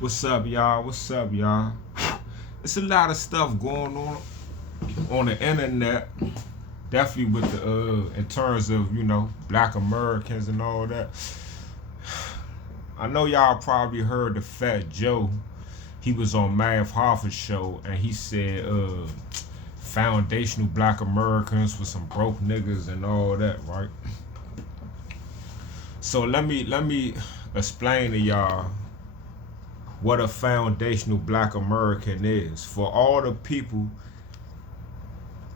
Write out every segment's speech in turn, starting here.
What's up, y'all? What's up, y'all? It's a lot of stuff going on the internet. Definitely with the in terms of Black Americans and all that. I know y'all probably heard the Fat Joe. He was on Mav Hoffa's show and he said foundational Black Americans with some broke niggas and all that, right? So let me explain to y'all what a foundational Black American is. For all the people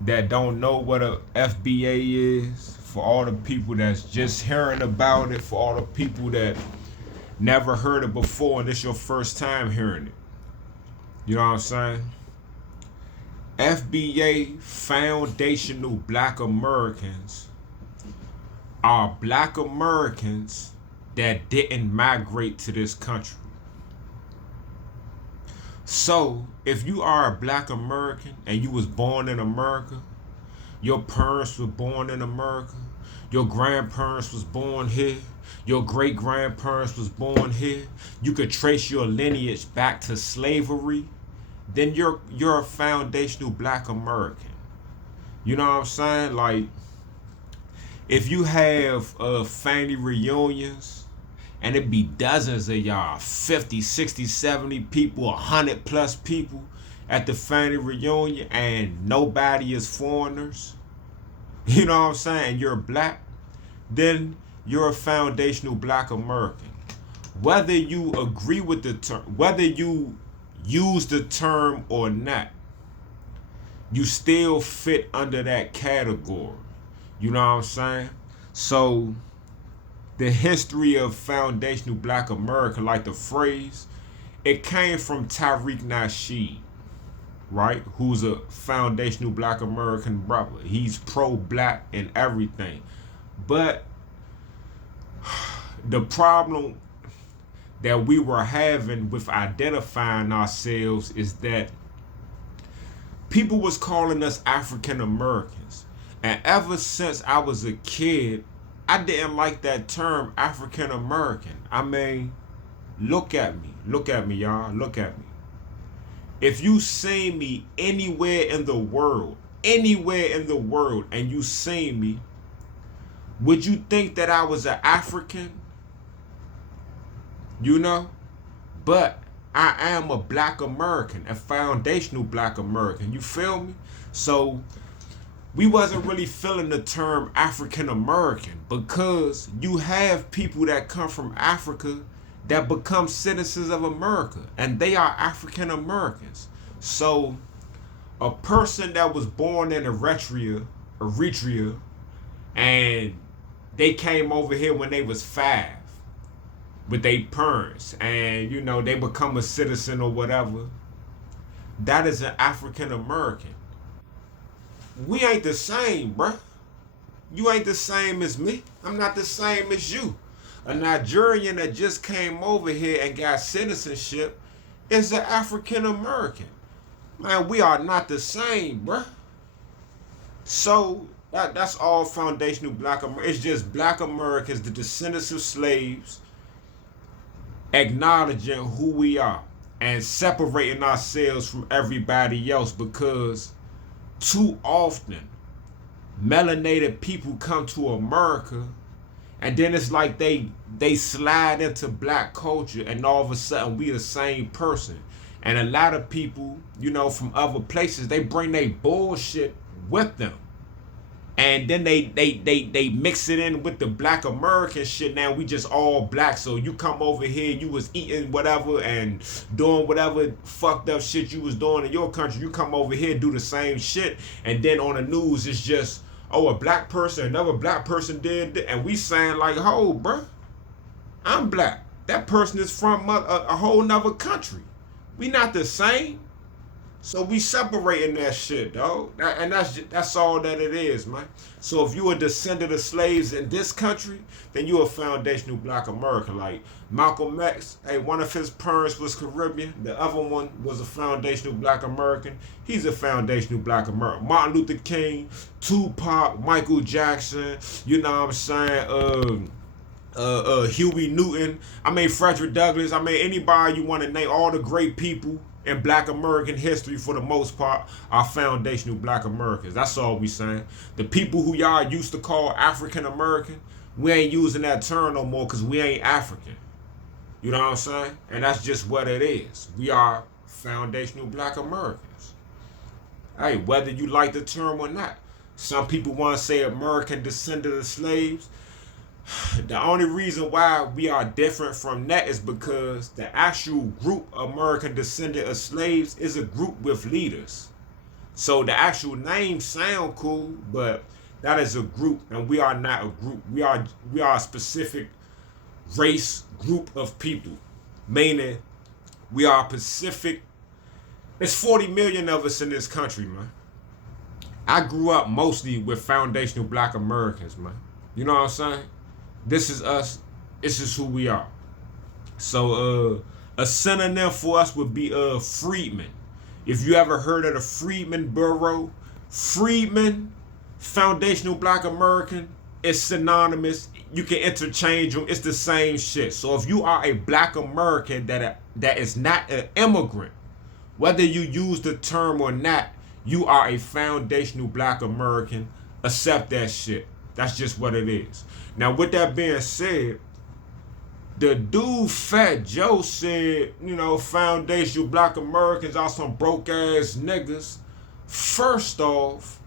that don't know what a FBA is, for all the people that's just hearing about it, for all the people that never heard it before and this your first time hearing it. You know what I'm saying? FBA, foundational Black Americans, are Black Americans that didn't migrate to this country. So, if you are a Black American and you was born in America, your parents were born in America, your grandparents was born here, your great-grandparents was born here, you could trace your lineage back to slavery, then you're a foundational Black American. You know what I'm saying? Like, if you have family reunions, and it be dozens of y'all, 50, 60, 70 people, 100 plus people at the family reunion, and nobody is foreigners, you know what I'm saying, and you're Black, then you're a foundational Black American. Whether you agree with the term, whether you use the term or not, you still fit under that category. You know what I'm saying? So the history of foundational Black America, like the phrase, it came from Tariq Nasheed, right? Who's a foundational Black American brother. He's pro-Black and everything. But the problem that we were having with identifying ourselves is that people was calling us African Americans. And ever since I was a kid, I didn't like that term African American. I mean, look at me, y'all, look at me. If you see me anywhere in the world, and you see me, would you think that I was an African? You know? But I am a Black American, a foundational Black American. You feel me? So we wasn't really feeling the term African American because you have people that come from Africa that become citizens of America, and they are African Americans. So a person that was born in Eritrea, and they came over here when they was 5 with their parents, and they become a citizen or whatever, that is an African American. We ain't the same, bruh. You ain't the same as me. I'm not the same as you. A Nigerian that just came over here and got citizenship is an African American. Man, we are not the same, bruh. So that's all foundational Black America. It's just Black Americans, the descendants of slaves, acknowledging who we are and separating ourselves from everybody else, because too often melanated people come to America and then it's like they slide into Black culture and all of a sudden we the same person. And a lot of people, from other places, they bring their bullshit with them. And then they mix it in with the Black American shit. Now we just all Black. So you come over here, you was eating whatever and doing whatever fucked up shit you was doing in your country. You come over here, do the same shit. And then on the news, it's just, oh, a Black person, another Black person did it. And we saying like, oh, bruh, I'm Black. That person is from a whole nother country. We not the same. So we separating that shit, dog. And that's all that it is, man. So if you a descendant of slaves in this country, then you a foundational Black American. Like Malcolm X, hey, one of his parents was Caribbean. The other one was a foundational Black American. He's a foundational Black American. Martin Luther King, Tupac, Michael Jackson, you know what I'm saying? Huey Newton. I mean Frederick Douglass. I mean anybody you want to name. All the great people in Black American history, for the most part, are foundational Black Americans. That's all we saying. The people who y'all used to call African American, we ain't using that term no more because we ain't African. You know what I'm saying? And that's just what it is. We are foundational Black Americans. Hey, whether you like the term or not. Some people want to say American descendant of slaves. The only reason why we are different from that is because the actual group American descendant of slaves is a group with leaders. So the actual name sound cool, but that is a group, and we are not a group. We are a specific race group of people, meaning we are Pacific. There's 40 million of us in this country, man. I grew up mostly with foundational Black Americans, man. You know what I'm saying? This is us. This is who we are. So a synonym for us would be freedmen. If you ever heard of the Freedmen Bureau, freedmen, foundational Black American, it's synonymous. You can interchange them. It's the same shit. So if you are a Black American that is not an immigrant, whether you use the term or not, you are a foundational Black American. Accept that shit. That's just what it is. Now, with that being said, the dude Fat Joe said, you know, foundational Black Americans are some broke ass niggas. First off,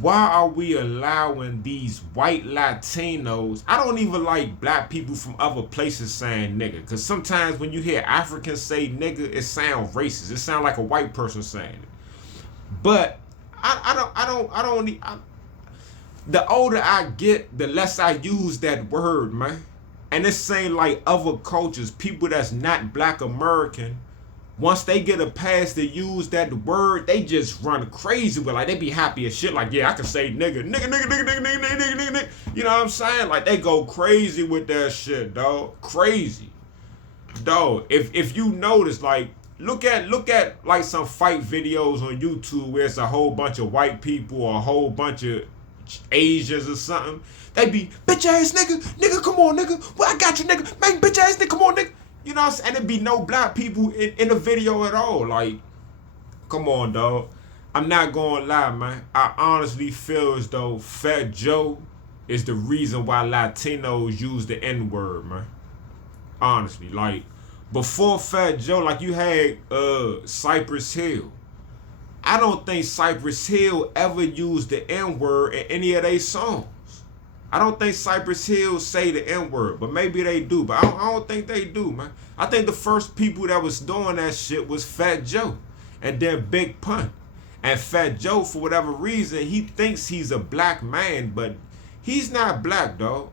why are we allowing these white Latinos? I don't even like black people from other places saying nigga, because sometimes when you hear Africans say nigga, it sounds racist. It sounds like a white person saying it. But the older I get, the less I use that word, man. And it's saying like other cultures, people that's not Black American, once they get a pass to use that word, they just run crazy with, like, they be happy as shit. Like, yeah, I can say nigga. You know what I'm saying? Like, they go crazy with that shit, dog. Crazy. Dog, if you notice, like, look at like some fight videos on YouTube where it's a whole bunch of white people or a whole bunch of Asians or something. They be, bitch ass nigga, come on, nigga. Well, I got you, nigga. Man, bitch ass nigga, come on, nigga. You know what I'm saying? And it'd be no black people in the video at all. Like, come on, dog. I'm not gonna lie, man. I honestly feel as though Fat Joe is the reason why Latinos use the N-word, man. Honestly, like, before Fat Joe, like, you had Cypress Hill. I don't think Cypress Hill ever used the N-word in any of their songs. I don't think Cypress Hill say the N-word, but maybe they do. But I don't think they do, man. I think the first people that was doing that shit was Fat Joe and then Big Pun. And Fat Joe, for whatever reason, he thinks he's a black man, but he's not black, dog.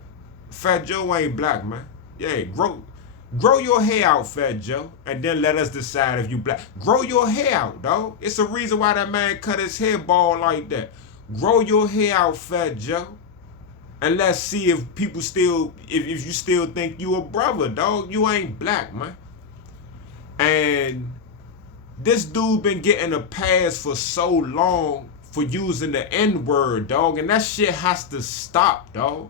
Fat Joe ain't black, man. Yeah, grow your hair out, Fat Joe, and then let us decide if you black. Grow your hair out, dog. It's a reason why that man cut his hair bald like that. Grow your hair out, Fat Joe. And let's see if people still, if you still think you a brother, dog. You ain't black, man. And this dude been getting a pass for so long for using the N-word, dog. And that shit has to stop, dog.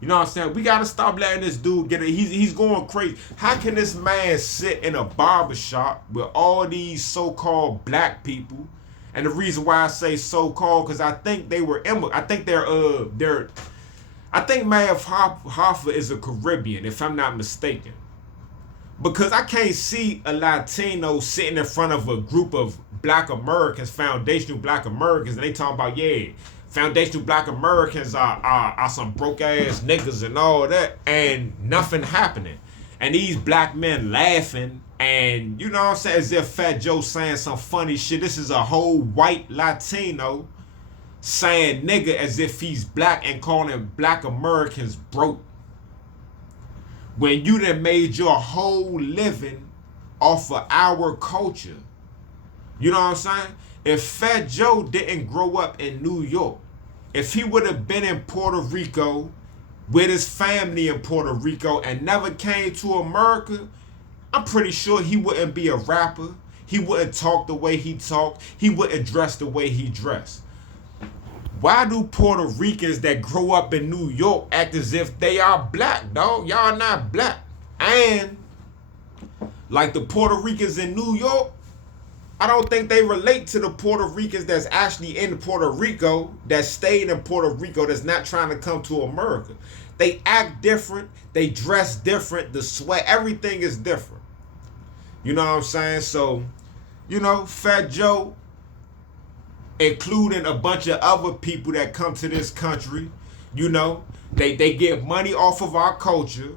You know what I'm saying? We gotta stop letting this dude get it. He's going crazy. How can this man sit in a barbershop with all these so-called black people? And the reason why I say so-called, because I think they were, I think I think Mav Hoffa is a Caribbean, if I'm not mistaken. Because I can't see a Latino sitting in front of a group of black Americans, foundational black Americans, and they talking about, yeah, foundational black Americans are some broke ass niggas and all that, and nothing happening. And these black men laughing, and you know what I'm saying, as if Fat Joe saying some funny shit. This is a whole white Latino saying nigga as if he's black and calling black Americans broke. When you done made your whole living off of our culture. You know what I'm saying? If Fat Joe didn't grow up in New York, if he would have been in Puerto Rico with his family in Puerto Rico and never came to America, I'm pretty sure he wouldn't be a rapper. He wouldn't talk the way he talked. He wouldn't dress the way he dressed. Why do Puerto Ricans that grow up in New York act as if they are black, dog? Y'all not black. And like the Puerto Ricans in New York, I don't think they relate to the Puerto Ricans that's actually in Puerto Rico, that stayed in Puerto Rico, that's not trying to come to America. They act different, they dress different, the sweat, everything is different. You know what I'm saying? So, Fat Joe, including a bunch of other people that come to this country, they get money off of our culture.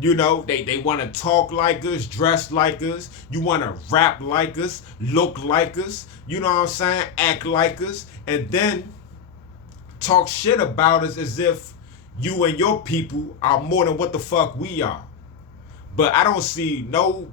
They want to talk like us, dress like us. You want to rap like us, look like us. You know what I'm saying? Act like us. And then talk shit about us as if you and your people are more than what the fuck we are. But I don't see no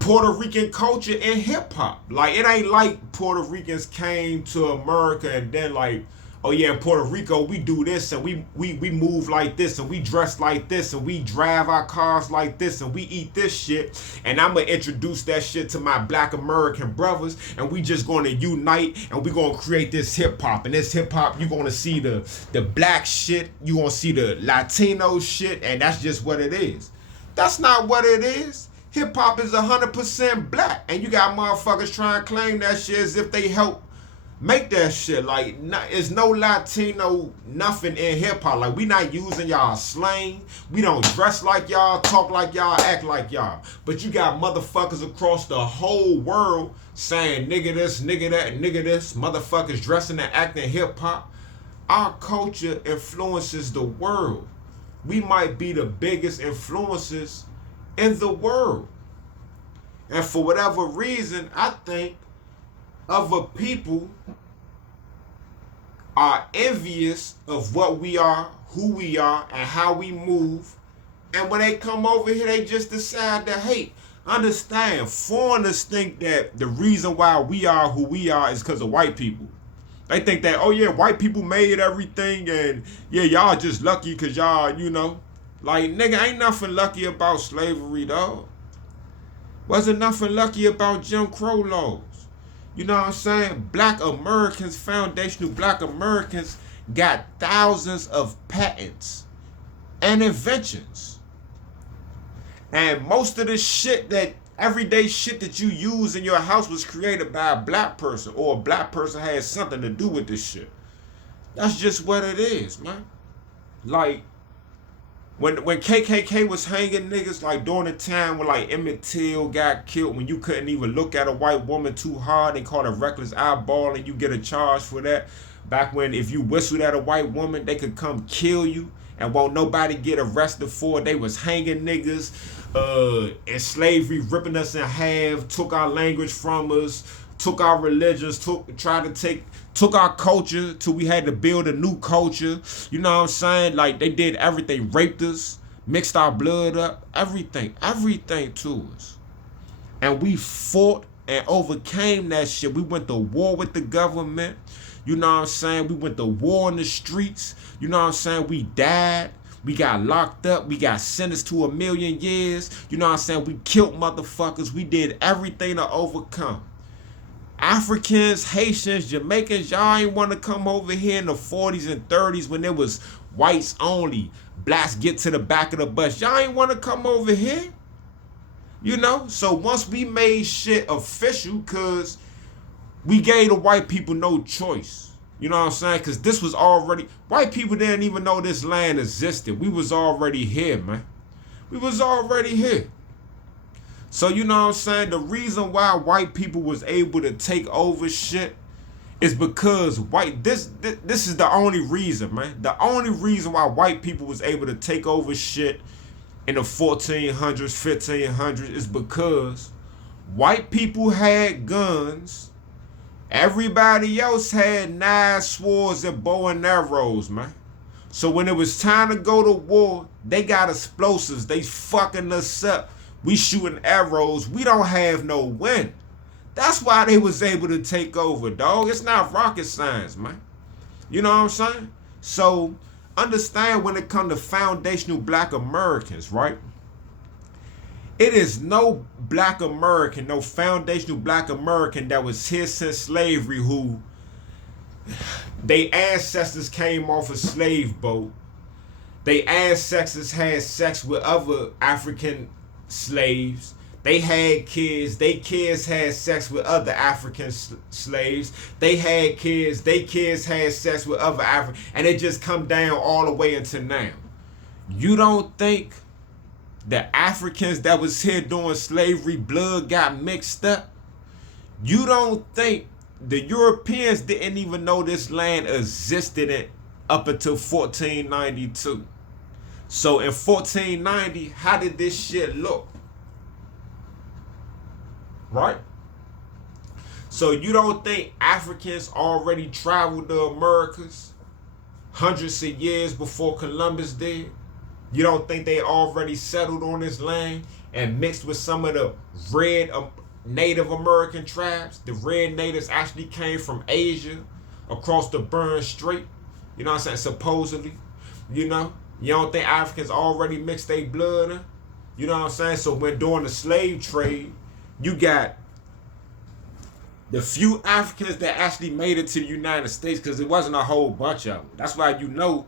Puerto Rican culture in hip hop. Like, it ain't like Puerto Ricans came to America and then like, oh yeah, in Puerto Rico we do this and we move like this and we dress like this and we drive our cars like this and we eat this shit, and I'm gonna introduce that shit to my black American brothers, and we just gonna unite and we gonna create this hip hop. And this hip hop, you gonna see the black shit, you gonna see the Latino shit, and that's just what it is. That's not what it is. Hip hop is 100% black, and you got motherfuckers trying to claim that shit as if they help make that shit. Like, it's no Latino nothing in hip hop. Like, we not using y'all slang. We don't dress like y'all, talk like y'all, act like y'all. But you got motherfuckers across the whole world saying nigga this, nigga that, nigga this. Motherfuckers dressing and acting hip hop. Our culture influences the world. We might be the biggest influences in the world. And for whatever reason, I think other people are envious of what we are, who we are, and how we move. And when they come over here, they just decide to hate. Understand, foreigners think that the reason why we are who we are is because of white people. They think that, oh yeah, white people made everything, and yeah, y'all just lucky because y'all, like, nigga, ain't nothing lucky about slavery, dog. Wasn't nothing lucky about Jim Crow laws. You know what I'm saying? Black Americans, foundational black Americans, got thousands of patents and inventions. And most of the shit that, everyday shit that you use in your house was created by a black person, or a black person had something to do with this shit. That's just what it is, man. Like, when KKK was hanging niggas, like during the time when like Emmett Till got killed, when you couldn't even look at a white woman too hard, they called it reckless eyeball and you get a charge for that. Back when if you whistled at a white woman, they could come kill you and won't nobody get arrested for it. They was hanging niggas, in slavery, ripping us in half, took our language from us, took our religions, took our culture till we had to build a new culture. You know what I'm saying? Like, they did everything, raped us, mixed our blood up, everything to us. And we fought and overcame that shit. We went to war with the government. You know what I'm saying? We went to war in the streets. You know what I'm saying? We died. We got locked up. We got sentenced to 1 million years. You know what I'm saying? We killed motherfuckers. We did everything to overcome. Africans, Haitians, Jamaicans, y'all ain't want to come over here in the 40s and 30s when there was whites only. Blacks get to the back of the bus. Y'all ain't want to come over here. So once we made shit official, because we gave the white people no choice. You know what I'm saying? Because this was already, white people didn't even know this land existed. We was already here, man. We was already here. So, you know what I'm saying? The reason why white people was able to take over shit is because this is the only reason, man. The only reason why white people was able to take over shit in the 1400s, 1500s is because white people had guns. Everybody else had knives, swords, and bow and arrows, man. So when it was time to go to war, they got explosives. They fucking us up. We shooting arrows. We don't have no wind. That's why they was able to take over, dog. It's not rocket science, man. You know what I'm saying? So understand, when it comes to foundational black Americans, right? It is no black American, no foundational black American that was here since slavery who They ancestors came off a slave boat. They ancestors had sex with other African slaves. They had kids. They kids had sex with other African slaves. They had kids. They kids had sex with other African. And it just come down all the way into now. You don't think the Africans that was here during slavery blood got mixed up? You don't think the Europeans didn't even know this land existed up until 1492? So in 1490, how did this shit look? Right? So you don't think Africans already traveled the Americas hundreds of years before Columbus did? You don't think they already settled on this land and mixed with some of the red Native American tribes? The red natives actually came from Asia across the Bering Strait. You know what I'm saying? Supposedly. You know? You don't think Africans already mixed their blood in? You know what I'm saying? So when during the slave trade, you got the few Africans that actually made it to the United States, because it wasn't a whole bunch of them. That's why you know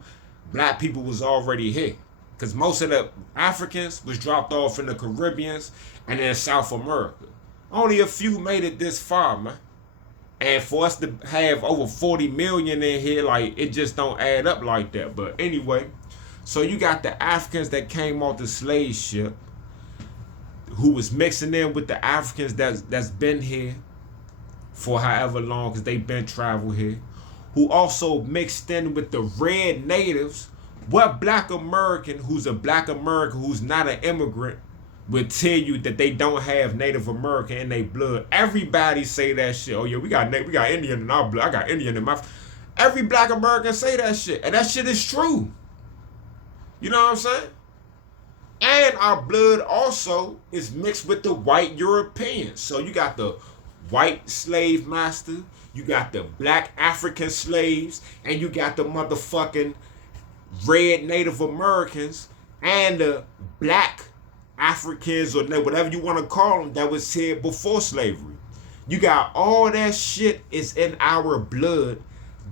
black people was already here. Because most of the Africans was dropped off in the Caribbeans and in South America. Only a few made it this far, man. And for us to have over 40 million in here, like, it just don't add up like that. But anyway, so you got the Africans that came off the slave ship, who was mixing in with the Africans that's been here for however long, because they been traveled here, who also mixed in with the red natives. What black American who's a black American who's not an immigrant would tell you that they don't have Native American in their blood? Everybody say that shit. Oh yeah, we got Indian in our blood. I got Indian in my. Every black American say that shit, and that shit is true. You know what I'm saying? And our blood also is mixed with the white Europeans. So you got the white slave master, you got the black African slaves, and you got the motherfucking red Native Americans and the black Africans, or whatever you want to call them, that was here before slavery. You got all that shit is in our blood.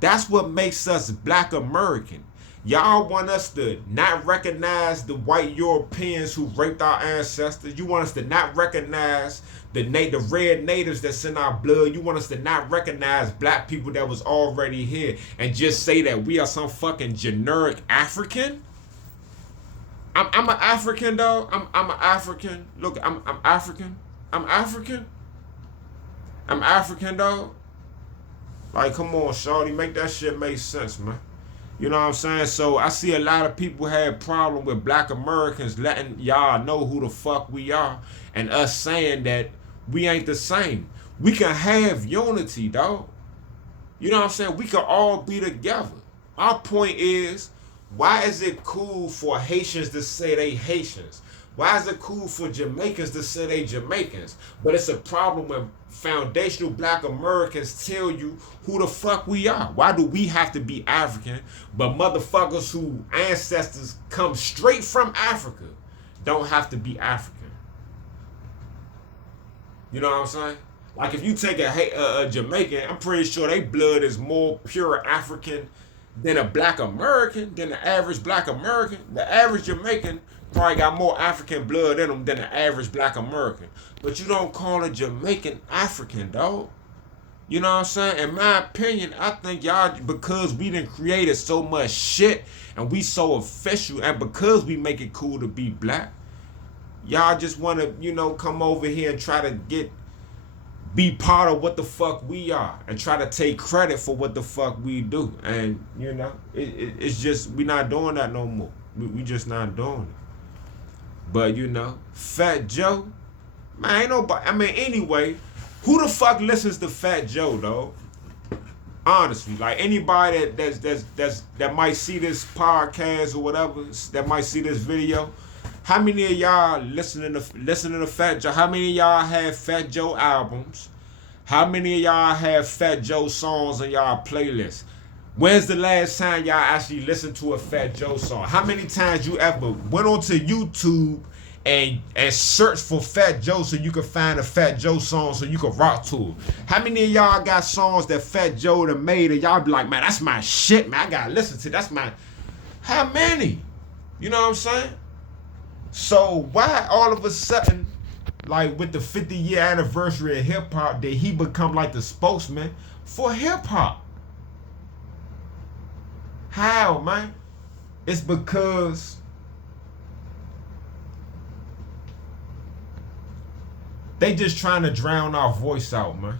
That's what makes us black American. Y'all want us to not recognize the white Europeans who raped our ancestors. You want us to not recognize the red natives that's in our blood. You want us to not recognize black people that was already here and just say that we are some fucking generic African? I'm an African, dog. I'm an African. Look, I'm African. I'm African. I'm African, dog. Like, come on, shawty, make that shit make sense, man. You know what I'm saying? So I see a lot of people have problem with black Americans letting y'all know who the fuck we are, and us saying that we ain't the same. We can have unity, dog. You know what I'm saying? We can all be together. Our point is, why is it cool for Haitians to say they Haitians? Why is it cool for Jamaicans to say they Jamaicans? But it's a problem when foundational black Americans tell you who the fuck we are. Why do we have to be African, but motherfuckers who ancestors come straight from Africa don't have to be African? You know what I'm saying? Like, if you take a Jamaican, I'm pretty sure their blood is more pure African than a black American, than the average black American. The average Jamaican probably got more African blood in them than the average black American. But you don't call a Jamaican African, dog. You know what I'm saying? In my opinion, I think y'all, because we done created so much shit and we so official, and because we make it cool to be black, y'all just want to, you know, come over here and try to be part of what the fuck we are and try to take credit for what the fuck we do. And, you know, it's just, we not doing that no more. We just not doing it. But, you know, Fat Joe, man, ain't nobody, I mean, anyway, who the fuck listens to Fat Joe, though? Honestly, like, anybody that might see this podcast or whatever, that might see this video, how many of y'all listening to Fat Joe? How many of y'all have Fat Joe albums? How many of y'all have Fat Joe songs on y'all playlist? When's the last time y'all actually listened to a Fat Joe song? How many times you ever went onto YouTube and search for Fat Joe so you can find a Fat Joe song so you can rock to it. How many of y'all got songs that Fat Joe done made and y'all be like, man, that's my shit, man. I gotta listen to it. That's my. How many? You know what I'm saying? So why all of a sudden, like with the 50-year anniversary of hip hop, did he become like the spokesman for hip hop? How, man? It's because they just trying to drown our voice out, man.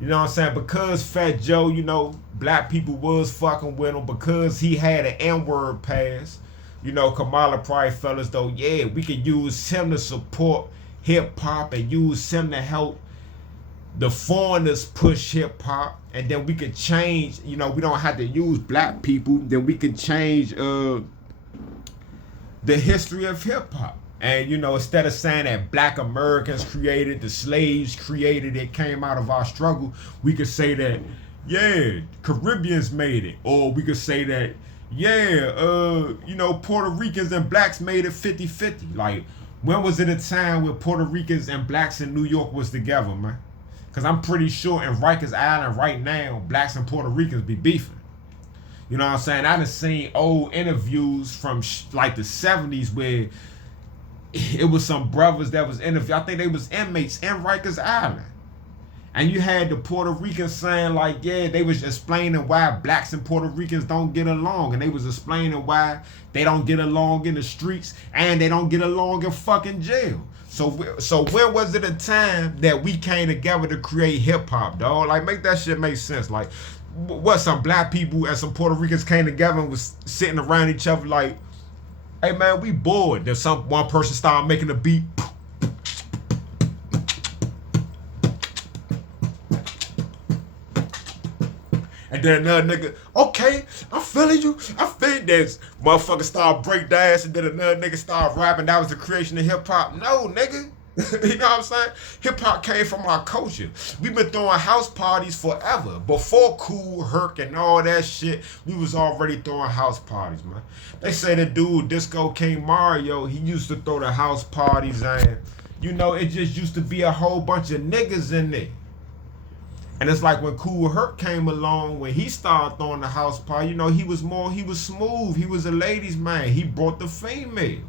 You know what I'm saying? Because Fat Joe, you know, black people was fucking with him because he had an N-word pass. You know, Kamala probably felt as though, yeah, we could use him to support hip-hop and use him to help the foreigners push hip-hop. And then we could change, you know, we don't have to use black people. Then we could change the history of hip-hop. And, you know, instead of saying that black Americans created, the slaves created it, came out of our struggle, we could say that, yeah, Caribbeans made it. Or we could say that, yeah, you know, Puerto Ricans and blacks made it 50-50. Like, when was it a time where Puerto Ricans and blacks in New York was together, man? Because I'm pretty sure in Rikers Island right now, blacks and Puerto Ricans be beefing. You know what I'm saying? I done seen old interviews from like the 70s where it was some brothers that was interviewed. I think they was inmates in Rikers Island. And you had the Puerto Ricans saying like, yeah, they was explaining why blacks and Puerto Ricans don't get along. And they was explaining why they don't get along in the streets and they don't get along in fucking jail. So when was it a time that we came together to create hip hop, dog? Like, make that shit make sense. Like, what, some black people and some Puerto Ricans came together and was sitting around each other like, hey man, we bored. Then one person started making a beat. And then another nigga, okay, I'm feeling you. I feel this. Motherfucker started break dance, and then another nigga started rapping. That was the creation of hip hop. No, nigga. You know what I'm saying? Hip hop came from our culture. We've been throwing house parties forever. Before Kool Herc and all that shit, we was already throwing house parties, man. They say the dude Disco King Mario, he used to throw the house parties, and you know, it just used to be a whole bunch of niggas in there. And it's like when Kool Herc came along, when he started throwing the house party, you know, he was smooth. He was a ladies' man. He brought the females.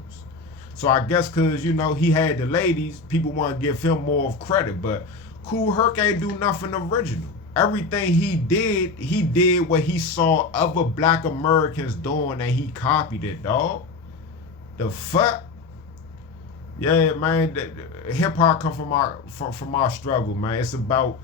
So I guess because, you know, he had the ladies, people want to give him more of credit. But Kool Herc ain't do nothing original. Everything he did what he saw other black Americans doing, and he copied it, dog. The fuck? Yeah, man, hip hop come from our struggle, man. It's about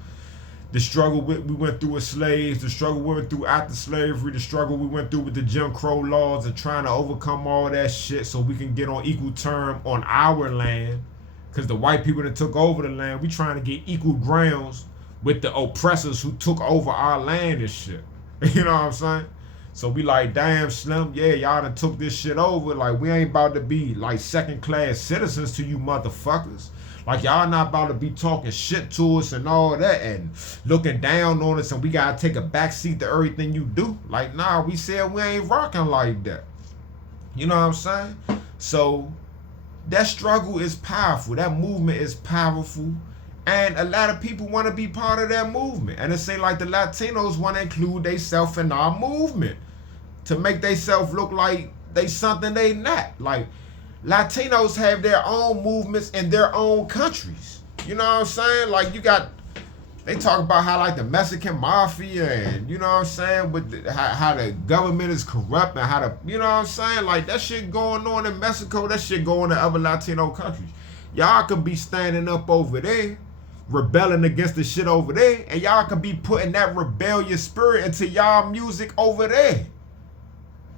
the struggle we went through as slaves, the struggle we went through after slavery, the struggle we went through with the Jim Crow laws, and trying to overcome all that shit so we can get on equal term on our land. Because the white people that took over the land, we trying to get equal grounds with the oppressors who took over our land and shit. You know what I'm saying? So we like, damn, Slim, yeah, y'all done took this shit over. Like, we ain't about to be like second-class citizens to you motherfuckers. Like, y'all not about to be talking shit to us and all that and looking down on us and we gotta take a backseat to everything you do. Like, nah, we said we ain't rocking like that. You know what I'm saying? So that struggle is powerful. That movement is powerful. And a lot of people want to be part of that movement. And it seems like the Latinos want to include themselves in our movement to make themselves look like they something they not. Like, Latinos have their own movements in their own countries. You know what I'm saying? Like, they talk about how like the Mexican mafia and, you know what I'm saying, with how the government is corrupt and how the, you know what I'm saying? Like, that shit going on in Mexico, that shit going to other Latino countries. Y'all could be standing up over there, rebelling against the shit over there, and y'all could be putting that rebellious spirit into y'all music over there.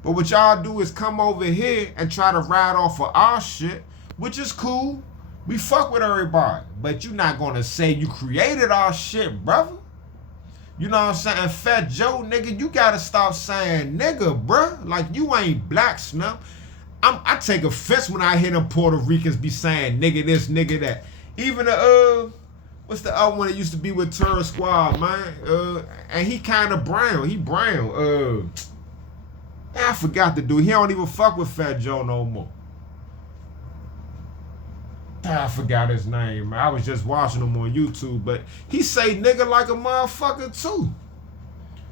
But what y'all do is come over here and try to ride off of our shit, which is cool. We fuck with everybody. But you not gonna say you created our shit, brother. You know what I'm saying? Fat Joe, nigga, you gotta stop saying nigga, bruh. Like, you ain't black, Snap. I take offense when I hear them Puerto Ricans be saying nigga this, nigga that. Even what's the other one that used to be with Terror Squad, man? And he kind of brown. He brown. I forgot the dude. He don't even fuck with Fat Joe no more. I forgot his name, man. I was just watching him on YouTube, but he say nigga like a motherfucker too.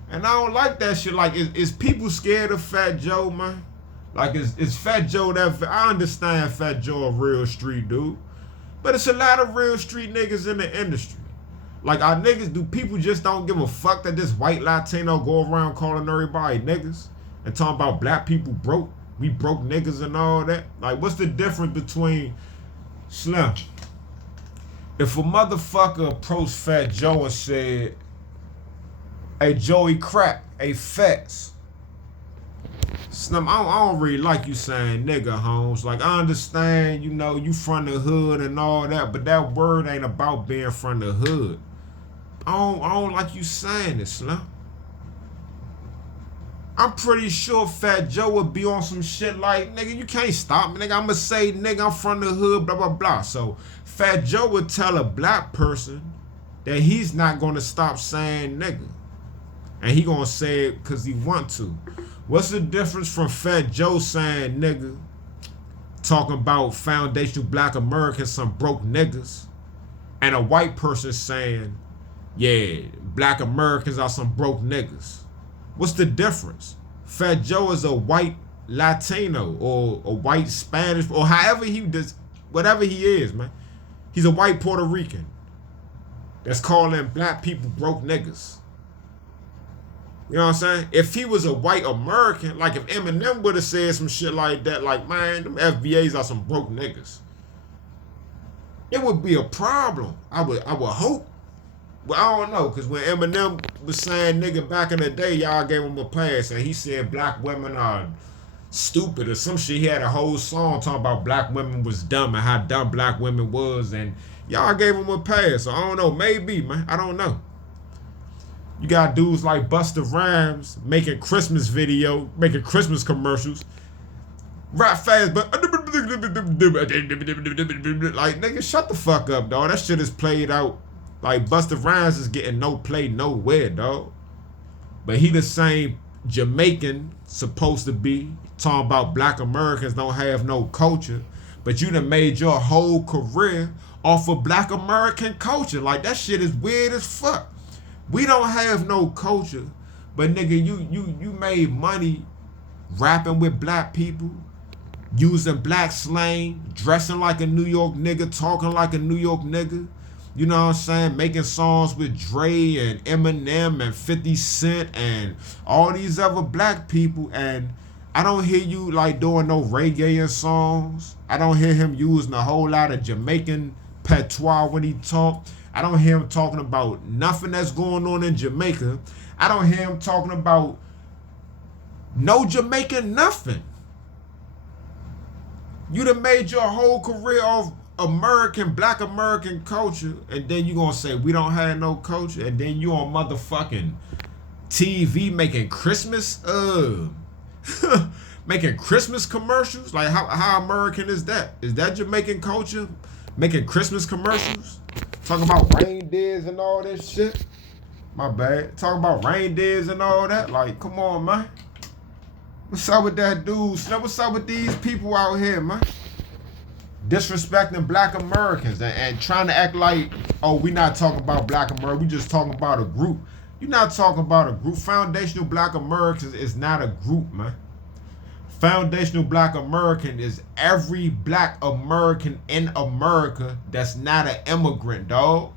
And I don't like that shit. Like, is people scared of Fat Joe, man? Like, is Fat Joe that... I understand Fat Joe a real street dude, but it's a lot of real street niggas in the industry. Like, our niggas, do people just don't give a fuck that this white Latino go around calling everybody niggas and talking about black people broke? We broke niggas and all that. Like, what's the difference between... Slim, if a motherfucker approached Fat Joe and said, hey, Joey Crack, hey, Fats. Slim, I don't really like you saying nigga, Holmes. Like, I understand, you know, you from the hood and all that, but that word ain't about being from the hood. I don't like you saying it, Slim. I'm pretty sure Fat Joe would be on some shit like, nigga, you can't stop me, nigga. I'ma say, nigga, I'm from the hood, blah, blah, blah. So Fat Joe would tell a black person that he's not gonna stop saying nigga. And he gonna say it because he want to. What's the difference from Fat Joe saying nigga, talking about foundational black Americans, some broke niggas, and a white person saying, yeah, black Americans are some broke niggas? What's the difference? Fat Joe is a white Latino or a white Spanish or however he does, whatever he is, man. He's a white Puerto Rican that's calling black people broke niggas. You know what I'm saying? If he was a white American, like if Eminem would have said some shit like that, like, man, them FBAs are some broke niggas, it would be a problem. I would hope. Well, I don't know, because when Eminem was saying nigga back in the day, y'all gave him a pass, and he said black women are stupid or some shit. He had a whole song talking about black women was dumb and how dumb black women was, and y'all gave him a pass. So I don't know, maybe, man. I don't know. You got dudes like Busta Rhymes making Christmas video, making Christmas commercials. Rap fast, but like, nigga, shut the fuck up, dog. That shit is played out. Like, Busta Rhymes is getting no play nowhere, dog. But he the same Jamaican supposed to be talking about black Americans don't have no culture. But you done made your whole career off of black American culture. Like, that shit is weird as fuck. We don't have no culture, but nigga, you made money rapping with black people, using black slang, dressing like a New York nigga, talking like a New York nigga. You know what I'm saying? Making songs with Dre and Eminem and 50 Cent and all these other black people. And I don't hear you like doing no reggae in songs. I don't hear him using a whole lot of Jamaican patois when he talk. I don't hear him talking about nothing that's going on in Jamaica. I don't hear him talking about no Jamaican nothing. You done made your whole career off black American culture, and then you gonna say we don't have no culture, and then you on motherfucking TV making Christmas making Christmas commercials? Like, how American is that? Is that Jamaican culture? Making Christmas commercials? Talking about reindeers and all that shit? My bad. Talking about reindeers and all that? Like, come on, man. What's up with that dude? What's up with these people out here, man? Disrespecting black Americans and trying to act like, oh, we not talking about black Americans, we just talking about a group. You're not talking about a group. Foundational black Americans is not a group, man. Foundational black American is every black American in America that's not an immigrant, dog.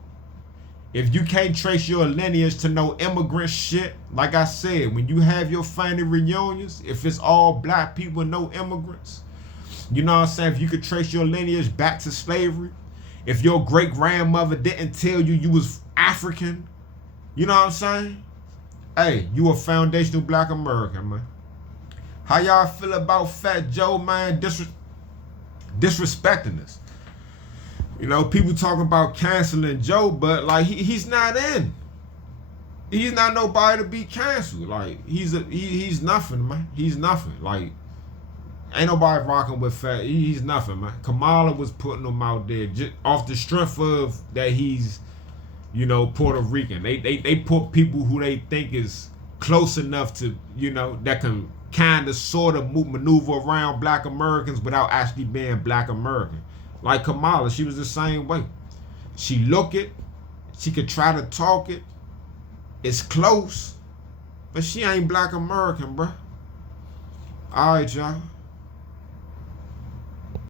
If you can't trace your lineage to no immigrant shit, like I said, when you have your family reunions, if it's all black people and no immigrants, you know what I'm saying? If you could trace your lineage back to slavery, if your great grandmother didn't tell you you was African, you know what I'm saying? Hey, you a foundational black American, man. How y'all feel about Fat Joe, man, disrespecting us? You know, people talk about canceling Joe, but like he's not in. He's not nobody to be canceled. Like he's nothing, man. He's nothing. Like ain't nobody rocking with Fat. He's nothing, man. Kamala was putting him out there just off the strength of that he's, you know, Puerto Rican. They put people who they think is close enough to, you know, that can kind of sort of maneuver around black Americans without actually being black American. Like Kamala, she was the same way. She look it, she could try to talk it. It's close, but she ain't Black American, bruh. All right, y'all.